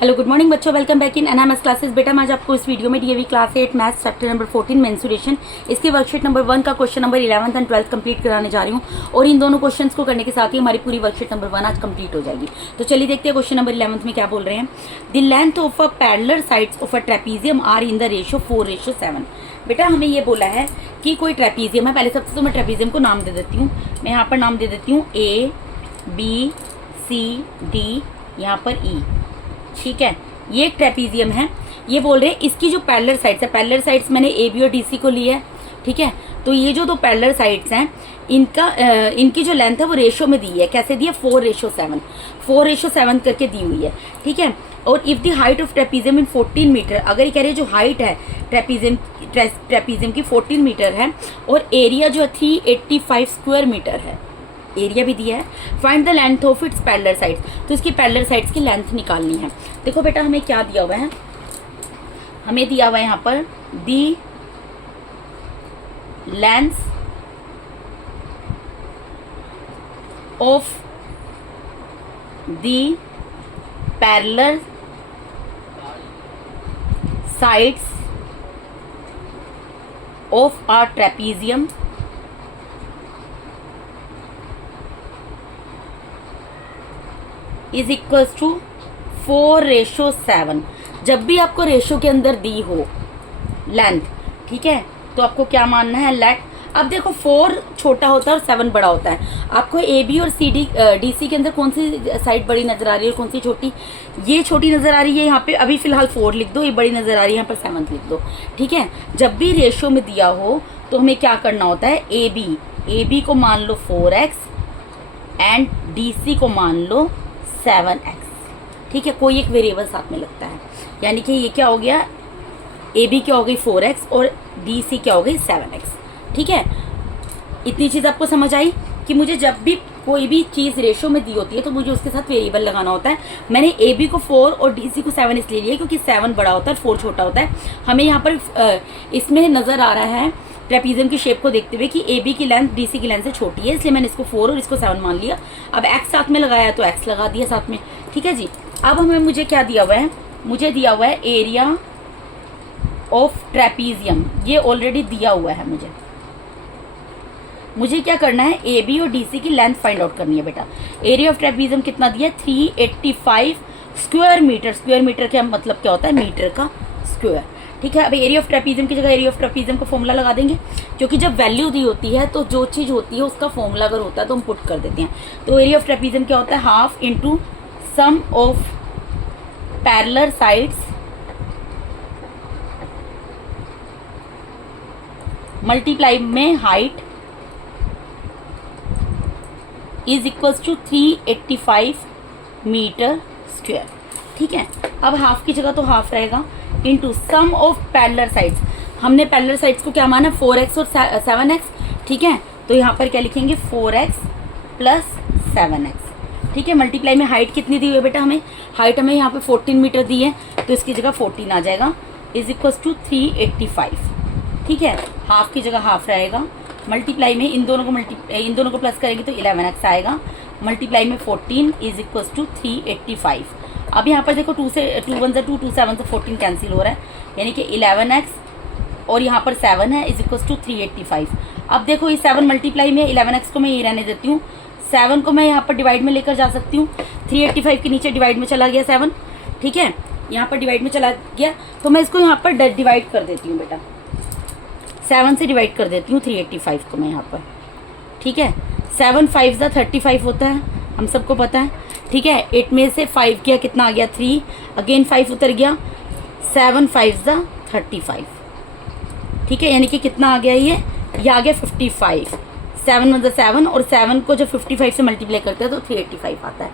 Hello good morning बच्चों, welcome back in NMS classes. बेटा मैं आज आपको इस वीडियो में DAV class 8 maths chapter number 14 mensuration इसकी वर्कशीट नंबर 1 का question number 11th and 12th complete कराने जा रही हूँ। और इन दोनों क्वेश्चंस को करने के साथ ही हमारी पूरी वर्कशीट नंबर 1 आज कंप्लीट हो जाएगी। तो चलिए देखते हैं क्वेश्चन नंबर 11th में क्या बोल रहे हैं। The length of a parallel sides of a trapezium are in the ratio 4:7। बेटा हमें ये बोला है कि कोई ट्रेपीजियम है। पहले सबसे तो मैं ट्रेपीजियम को नाम दे देती हूँ। मैं यहाँ पर नाम दे देती हूँ A B C D, यहाँ पर E। ठीक है, ये एक ट्रेपीजियम है। ये बोल रहे हैं इसकी जो पैरेलल साइड्स है, पैरेलल साइड्स मैंने ए बी और डी सी को ली है। ठीक है, तो ये जो दो पैरेलल साइड्स हैं इनकी जो लेंथ है वो रेशो में दी है। कैसे दी है? 4:7। 4:7 करके दी हुई है। ठीक है, और if the height of trapezium in 14 metre, अगर ये कह रहे हैं जो हाइट है ट्रेपीजियम की 14 मीटर है और एरिया जो है 385 स्क्वायर मीटर है, एरिया भी दिया है। Find the length of its parallel sides, तो इसकी पैरेलल साइड्स की लेंथ निकालनी है। देखो बेटा हमें क्या दिया हुआ है, हमें दिया हुआ है यहाँ पर the length of the parallel sides of a trapezium is equals to 4:7। जब भी आपको रेशो के अंदर दी हो लेंथ, ठीक है, तो आपको क्या मानना है? लेट, अब देखो 4 छोटा होता है और 7 बड़ा होता है। आपको ए बी और सी डी डी सी के अंदर कौन सी साइड बड़ी नजर आ रही है और कौन सी छोटी? ये छोटी नजर आ रही है, यहाँ पे अभी फिलहाल 4 लिख दो। ये बड़ी नजर आ रही है, यहाँ पर 7 लिख दो। ठीक है, जब भी रेशो में दिया हो तो हमें क्या करना होता है? ए बी को मान लो 4x एंड डी सी को मान लो 7x। ठीक है, कोई एक वेरिएबल साथ में लगता है, यानी कि ये क्या हो गया? ए बी क्या हो गई? 4x और डी सी क्या हो गई? 7x। ठीक है, इतनी चीज आपको समझ आई कि मुझे जब भी कोई भी चीज रेशो में दी होती है तो मुझे उसके साथ वेरिएबल लगाना होता है। मैंने ए बी को 4 और डी सी को 7 इसलिए लिया क्योंकि 7 बड़ा होता है, 4 छोटा होता है। हमें यहाँ पर इसमें नजर आ रहा है ट्रेपीजियम की शेप को देखते हुए कि ए बी की लेंथ डी सी की लेंथ से छोटी है, इसलिए मैंने इसको 4 और इसको 7 मान लिया। अब एक्स साथ में लगाया तो एक्स लगा दिया साथ में। ठीक है जी, अब हमें मुझे क्या दिया हुआ है? मुझे दिया हुआ है एरिया ऑफ ट्रेपीजियम, ये ऑलरेडी दिया हुआ है। मुझे क्या करना है? ए बी और डी सी की लेंथ फाइंड आउट करनी है बेटा। एरिया ऑफ ट्रेपीजियम कितना दिया है? 385 स्क्वायर मीटर। स्क्वायर मीटर का मतलब क्या होता है? मीटर का स्क्वायर। ठीक है, अब एरिया ऑफ ट्रेपीजियम की जगह एरिया ऑफ ट्रेपीजियम का फॉर्मूला लगा देंगे, क्योंकि जब वैल्यू दी होती है तो जो चीज होती है उसका फॉर्मूला अगर होता है तो हम पुट कर देते हैं। तो एरिया ऑफ ट्रेपीजियम क्या होता है? Half into sum of parallel sides multiply में height is equals to 385 metre square. ठीक है, अब हाफ की जगह तो हाफ रहेगा into sum of parallel sides. हमने पैरेलल साइड्स को क्या माना? 4x और 7x। ठीक है, तो यहाँ पर क्या लिखेंगे? 4x plus 7x। ठीक है, मल्टीप्लाई में हाइट कितनी दी हुई है बेटा? हमें हाइट हमें यहाँ पे 14 मीटर दी है, तो इसकी जगह 14 आ जाएगा, इज इक्वल्स टू 385। ठीक है, हाफ की जगह हाफ रहेगा। मल्टीप्लाई में इन दोनों को प्लस करेंगे तो 11x आएगा। मल्टीप्लाई में 14 इज इक्वल्स टू 385। अब यहाँ पर देखो 2 से 2 1 से 2, 2 7 से 14 कैंसिल हो रहा है, यानी कि 11x और यहाँ पर 7 है इज इक्वल्स टू 385। अब देखो ये 7 मल्टीप्लाई में 11x को मैं ये रहने देती हूँ, 7 को मैं यहाँ पर डिवाइड में लेकर जा सकती हूँ। 385 के नीचे डिवाइड में चला गया 7। ठीक है, यहाँ पर डिवाइड में चला गया तो मैं इसको यहाँ पर डिवाइड कर देती हूँ बेटा, 7 से डिवाइड कर देती हूँ 385 को मैं यहाँ पर। ठीक है, 7 5 ज़ा 35 होता है, हम सबको पता है। ठीक है, 8 में से 5 गया, कितना आ गया? 3, अगेन 5 उतर गया, 7 5 ज़ा 35। ठीक है, यानी कि कितना आ गया? ये आ गया 55। 7 1 ज़ा 7 और 7 को जब 55 से मल्टीप्लाई करते हैं तो 385 आता है।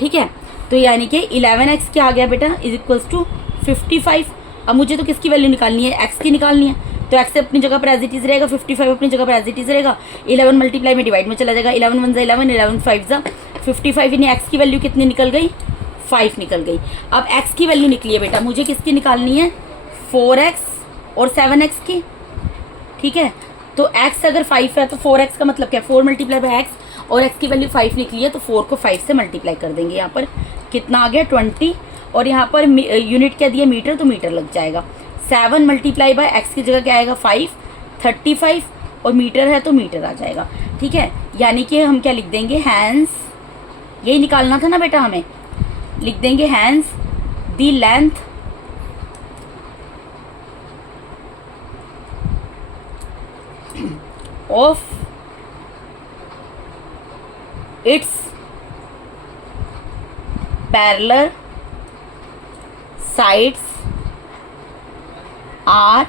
ठीक है, तो यानी कि 11x क्या आ गया बेटा? Is equals to 55। अब मुझे तो किसकी वैल्यू निकालनी है? x की निकालनी है, तो x अपनी जगह पर एज इट इज रहेगा, 55 अपनी जगह पर एज इट इज रहेगा। 11 मल्टीप्लाई में डिवाइड में चला जाएगा, 11 1 ज़ा 11, 11 5 ज़ा 55। यानी x की वैल्यू कितनी निकल गई? 5 निकल गई। अब x की वैल्यू निकली है बेटा, मुझे किसकी निकालनी है? 4x और 7x की। ठीक है, तो x अगर 5 है तो 4x का मतलब क्या है? 4 मल्टीप्लाई बाय x, और x की वैल्यू 5 निकली है तो 4 को 5 से मल्टीप्लाई कर देंगे। यहाँ पर कितना आ गया? 20। और यहाँ पर यूनिट क्या दिया, मीटर, तो मीटर लग जाएगा। 7 मल्टीप्लाई बाय एक्स की जगह क्या आएगा 5, 35, और मीटर है तो मीटर आ जाएगा। ठीक है, यानी कि हम क्या लिख देंगे, हैंस, यही निकालना था ना बेटा हमें, लिख देंगे hence the length of its parallel sides are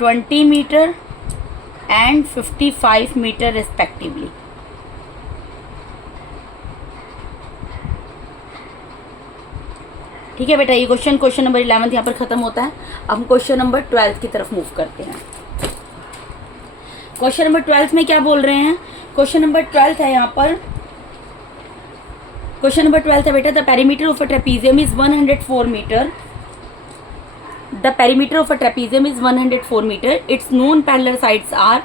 20 metre and 55 metre respectively. ठीक है बेटा, ये क्वेश्चन नंबर 11 यहाँ पर खत्म होता है। अब हम क्वेश्चन नंबर 12 की तरफ मूव करते हैं। क्वेश्चन नंबर 12 में क्या बोल रहे हैं, क्वेश्चन नंबर 12 है यहाँ पर, क्वेश्चन नंबर 12 है बेटा, the perimeter of a trapezium is 104 metre, the perimeter of a trapezium is 104 metre, its non parallel sides are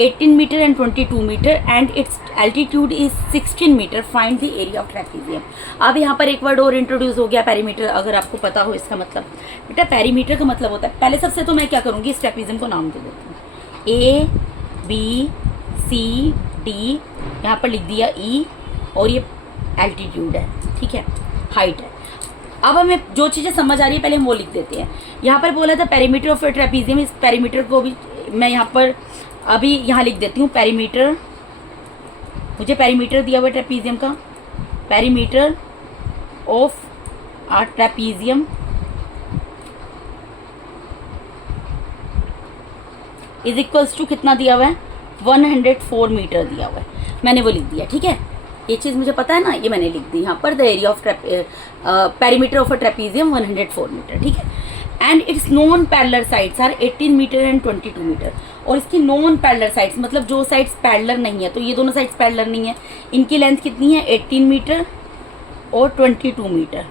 18 metre and 22 metre and its altitude is 16 metre, find the area of trapezium. अब यहाँ पर एक word और introduce हो गया, perimeter. अगर आपको पता हो इसका मतलब, बेटा पेरीमीटर का मतलब होता है, पहले सबसे तो मैं क्या करूँगी, इस ट्रेपीजियम को नाम दे देती हूँ, ए बी सी डी, यहाँ पर लिख दिया ई, और ये एल्टीट्यूड है, ठीक है, हाइट है। अब हमें जो चीज़ें समझ आ रही है पहले हम वो लिख देते हैं। यहाँ पर बोला था पेरीमीटर ऑफ ट्रेपीजियम, इस पेरीमीटर को भी मैं यहाँ पर अभी यहाँ लिख देती हूँ, पेरीमीटर, मुझे पेरीमीटर दिया हुआ ट्रेपीजियम का, perimeter of a trapezium is equals to कितना दिया हुआ है, 104 मीटर दिया हुआ है, मैंने वो लिख दिया। ठीक है, ये चीज़ मुझे पता है ना, ये मैंने लिख दी यहाँ पर, the area of perimeter of a trapezium 104 metre. ठीक है, and its non parallel sides are 18 metre and 22 metre, और इसकी नॉन पैरेलल साइड्स मतलब जो साइड्स पैरेलल नहीं है, तो ये दोनों साइड्स पैरेलल नहीं है, इनकी लेंथ कितनी है 18 मीटर और 22 मीटर।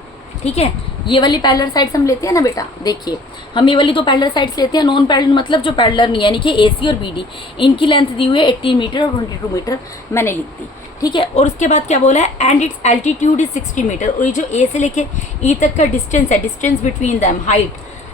ठीक है, ये वाली पैरेलल साइड्स हम लेते हैं ना बेटा, देखिए हम ये वाली तो पैरेलल साइड्स लेते हैं, नॉन पैरेलल मतलब जो पैरेलल नहीं है, यानी कि एसी और बीडी, इनकी लेंथ दी हुई है 18 मीटर और 22 मीटर, मैंने लिख दी। ठीक है, और उसके बाद क्या बोला है, and its altitude is 60 metre, और ये जो ए से लेके ई तक का डिस्टेंस है, distance between them, height,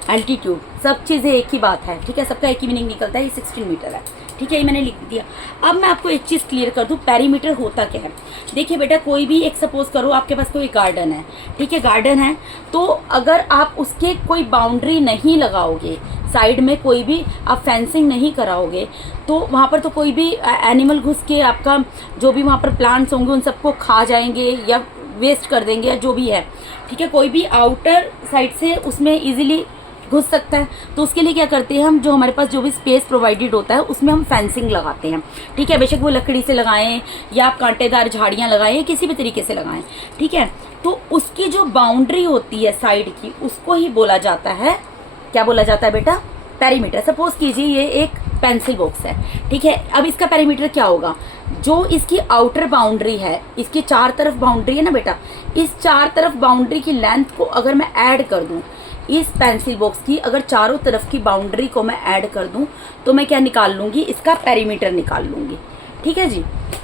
altitude, सब चीज़ें एक ही बात है। ठीक है, सबका एक ही मीनिंग निकलता है, ये 16 मीटर है। ठीक है, ये मैंने लिख दिया। अब मैं आपको एक चीज़ क्लियर कर दूं, पेरीमीटर होता क्या है। देखिए बेटा, कोई भी एक सपोज करो आपके पास कोई गार्डन है, ठीक है, गार्डन है, तो अगर आप उसके कोई बाउंड्री नहीं लगाओगे, साइड में कोई भी आप फेंसिंग नहीं कराओगे, तो वहाँ पर तो कोई भी एनिमल घुस के आपका जो भी वहाँ पर प्लांट्स होंगे उन सबको खा जाएंगे या वेस्ट कर देंगे या जो भी है। ठीक है, कोई भी आउटर साइड से उसमें ईजिली घुस सकता है, तो उसके लिए क्या करते हैं हम, जो हमारे पास जो भी स्पेस प्रोवाइडेड होता है उसमें हम फेंसिंग लगाते हैं। ठीक है, बेशक वो लकड़ी से लगाएं या आप कांटेदार झाड़ियाँ लगाएं, किसी भी तरीके से लगाएं। ठीक है, तो उसकी जो बाउंड्री होती है साइड की, उसको ही बोला जाता है, क्या बोला जाता है बेटा, पेरीमीटर। सपोज कीजिए ये एक पेंसिल बॉक्स है, ठीक है, अब इसका पेरीमीटर क्या होगा, जो इसकी आउटर बाउंड्री है, इसके चार तरफ बाउंड्री है ना बेटा, इस चार तरफ बाउंड्री की लेंथ को अगर मैं ऐड कर दूं, इस पेंसिल बॉक्स की अगर चारों तरफ की बाउंड्री को मैं ऐड कर दूं, तो मैं क्या निकाल लूंगी, इसका पेरीमीटर निकाल लूंगी। ठीक है जी,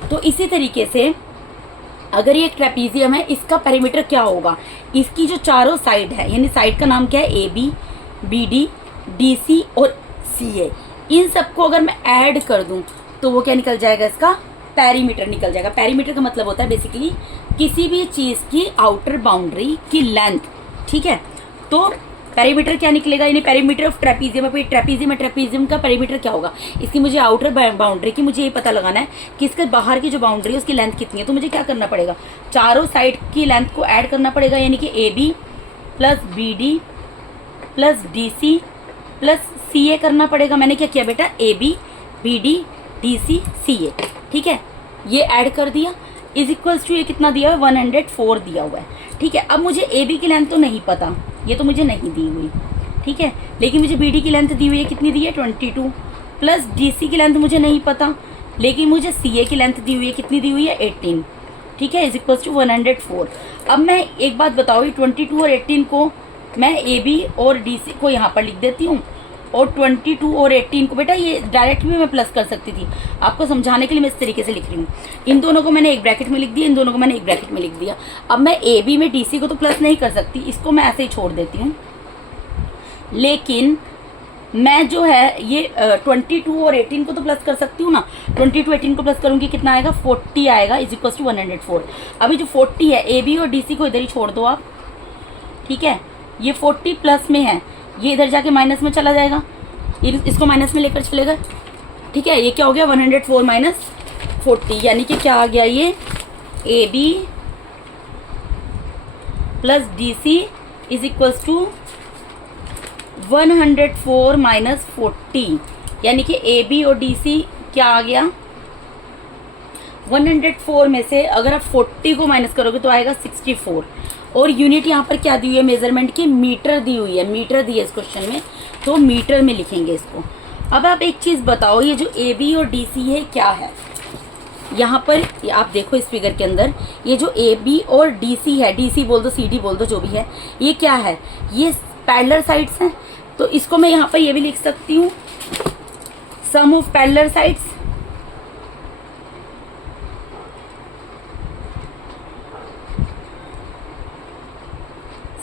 तो इसी तरीके से अगर ये एक ट्रेपीजियम है, इसका पेरीमीटर क्या होगा, इसकी जो चारों साइड है, यानी साइड का नाम क्या है, A B, B D, D C और सी ए, इन सबको अगर मैं ऐड कर दूं तो वो क्या निकल जाएगा, इसका पेरीमीटर निकल जाएगा। पेरीमीटर का मतलब होता है बेसिकली किसी भी चीज़ की आउटर बाउंड्री की लेंथ। ठीक है, तो पेरीमीटर क्या निकलेगा, यानी पेरीमीटर ऑफ ट्रेपीजियम, ट्रेपीजियम है, ट्रेपीजियम का पेरीमीटर क्या होगा, इसकी मुझे आउटर बाउंड्री की मुझे ये पता लगाना है कि इसके बाहर की जो बाउंड्री है उसकी लेंथ कितनी है, तो मुझे क्या करना पड़ेगा, चारों साइड की लेंथ को ऐड करना पड़ेगा, यानी कि A B plus B D plus D C plus C A करना पड़ेगा। मैंने क्या किया बेटा, A B B D D C C A, ठीक है, ये ऐड कर दिया, इज इक्वल्स टू ये कितना दिया हुआ है, 104 दिया हुआ है। ठीक है, अब मुझे ए बी की लेंथ तो नहीं पता, ये तो मुझे नहीं दी हुई, ठीक है, लेकिन मुझे बी डी की लेंथ दी हुई है, कितनी दी है 22, प्लस डी सी की लेंथ मुझे नहीं पता, लेकिन मुझे सी ए की लेंथ दी हुई है, कितनी दी हुई है 18। ठीक है, इज इक्वल्स टू 104। अब मैं एक बात बताओ, ये 22 और 18 को मैं ए बी और डी सी को यहाँ पर लिख देती हूँ, और 22 और 18 को, बेटा ये डायरेक्ट भी मैं प्लस कर सकती थी, आपको समझाने के लिए मैं इस तरीके से लिख रही हूँ। इन दोनों को मैंने एक ब्रैकेट में लिख दिया, इन दोनों को मैंने एक ब्रैकेट में लिख दिया। अब मैं ए बी में डी सी को तो प्लस नहीं कर सकती, इसको मैं ऐसे ही छोड़ देती हूँ। लेकिन मैं जो है ये 22 और 18 को तो प्लस कर सकती हूँ ना। 22 18 को प्लस करूँगी, कितना आएगा, 40 आएगा, इज इक्वल टू 104। अभी जो 40 है, ए बी और डी सी को इधर ही छोड़ दो आप, ठीक है। ये 40 प्लस में है, ये इधर जाके माइनस में चला जाएगा, इसको माइनस में लेकर चलेगा, ठीक है। ये क्या हो गया, 104 माइनस 40, यानी कि क्या आ गया, ये A B plus D C is equals to 104 minus 40, यानी कि ए बी और डी सी क्या आ गया, 104 में से अगर आप 40 को माइनस करोगे तो आएगा 64। और यूनिट यहाँ पर क्या दी हुई है मेजरमेंट की, मीटर दी हुई है, मीटर दी है इस क्वेश्चन में, तो मीटर में लिखेंगे इसको। अब आप एक चीज़ बताओ, ये जो ए बी और डी सी है क्या है, यहाँ पर आप देखो इस फिगर के अंदर, ये जो ए बी और डी सी है, डी सी बोल दो, सी डी बोल दो, जो भी है, ये क्या है, ये पैरेलल साइड्स हैं। तो इसको मैं यहाँ पर ये भी लिख सकती हूँ, sum of parallel sides,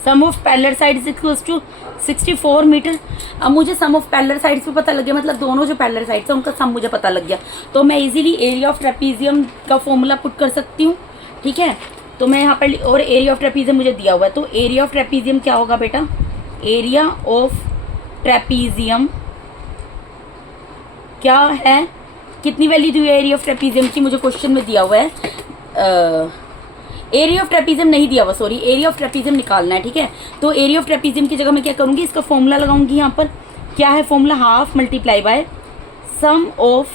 sum of parallel sides equals to 64 metre. अब मुझे सम ऑफ पैरेलल साइड्स भी पता लग गया, मतलब दोनों जो पैरेलल साइड्स हैं उनका सम मुझे पता लग गया, तो मैं इजीली एरिया ऑफ ट्रेपीजियम का फॉर्मूला पुट कर सकती हूँ, ठीक है। तो मैं यहाँ पर, और एरिया ऑफ ट्रेपीजियम मुझे दिया हुआ है, तो एरिया ऑफ ट्रेपीजियम क्या होगा बेटा, एरिया ऑफ ट्रेपीजियम क्या है, कितनी वैल्यू दी हुई है एरिया ऑफ ट्रेपीजियम की, मुझे क्वेश्चन में दिया हुआ है, एरिया ऑफ ट्रेपीजियम नहीं दिया हुआ, सॉरी, एरिया ऑफ ट्रेपीजियम निकालना है, ठीक है। तो एरिया ऑफ ट्रेपीजियम की जगह मैं क्या करूँगी, इसका फॉर्मूला लगाऊंगी। यहाँ पर क्या है formula, half multiply by sum of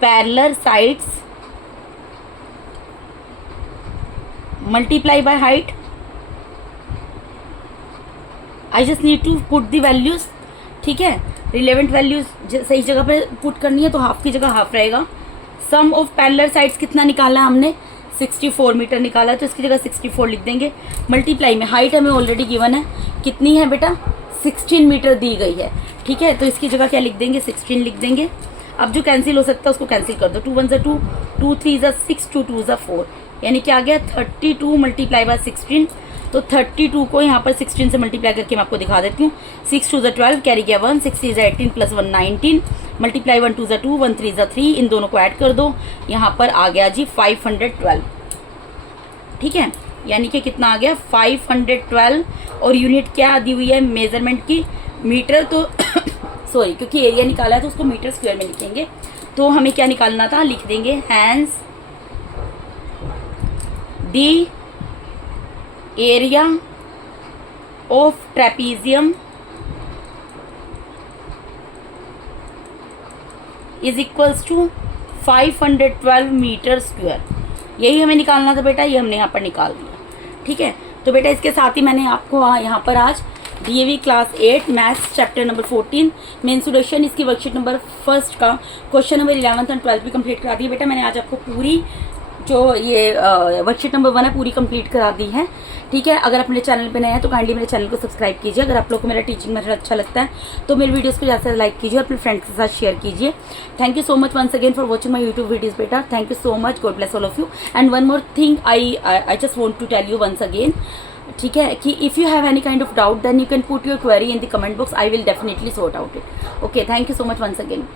parallel sides multiply by height. I just need to put the values, ठीक है, रिलेवेंट वैल्यूज सही जगह पे पुट करनी है, तो हाफ की जगह हाफ रहेगा। सम ऑफ पैरेलल साइड्स कितना निकाला है हमने, 64 मीटर निकाला है, तो इसकी जगह 64 लिख देंगे। मल्टीप्लाई में हाइट हमें ऑलरेडी गिवन है, कितनी है बेटा, 16 मीटर दी गई है, ठीक है। तो इसकी जगह क्या लिख देंगे, 16 लिख देंगे। अब जो कैंसिल हो सकता है उसको कैंसिल कर दो, 2 1 ज़ा 2, 2 3 ज़ा 6, 2 2 ज़ा 4, यानी क्या आ गया 32 मल्टीप्लाई बाय 16। तो 32 को यहाँ पर 16 से मल्टीप्लाई करके मैं आपको दिखा देती हूँ, 6 2 ज़ा 12, कैरी गया 1, 6 3 ज़ा 18 प्लस 1 19, मल्टीप्लाई 1 2 ज़ा 2, 1 3 ज़ा 3, इन दोनों को ऐड कर दो, यहाँ पर आ गया जी 512, ठीक है। यानी कि कितना आ गया 512, और यूनिट क्या दी हुई है मेजरमेंट की, मीटर, तो सॉरी क्योंकि एरिया निकाला है तो उसको मीटर स्क्वायर में लिखेंगे, तो हमें क्या निकालना था, लिख देंगे hence the area of trapezium is equals to 512 metre square. यही हमें निकालना था बेटा, ये हमने यहाँ पर निकाल दिया, ठीक है। तो बेटा इसके साथ ही मैंने आपको यहाँ पर आज DAV class 8 maths chapter number 14 main solution, इसकी वर्कशीट नंबर फर्स्ट का क्वेश्चन नंबर 11 और 12 भी कंप्लीट करा दी बेटा। मैंने आज आपको पूरी जो ये वर्कशीट नंबर 1 है पूरी कंप्लीट करा दी है, ठीक है। अगर आप मेरे चैनल पे नए हैं तो काइंडली मेरे चैनल को सब्सक्राइब कीजिए। अगर आप लोग को मेरा टीचिंग मेथड अच्छा लगता है तो मेरे वीडियोस को ज़्यादा से लाइक कीजिए और अपने फ्रेंड्स के साथ शेयर कीजिए। Thank you so much once again for watching my YouTube videos बेटा, thank you so much, God bless all of you. And one more thing I just want to tell you once again, ठीक है, कि if you have any kind of doubt then you can put your query in the comment box, I will definitely sort out it. Okay, thank you so much once again.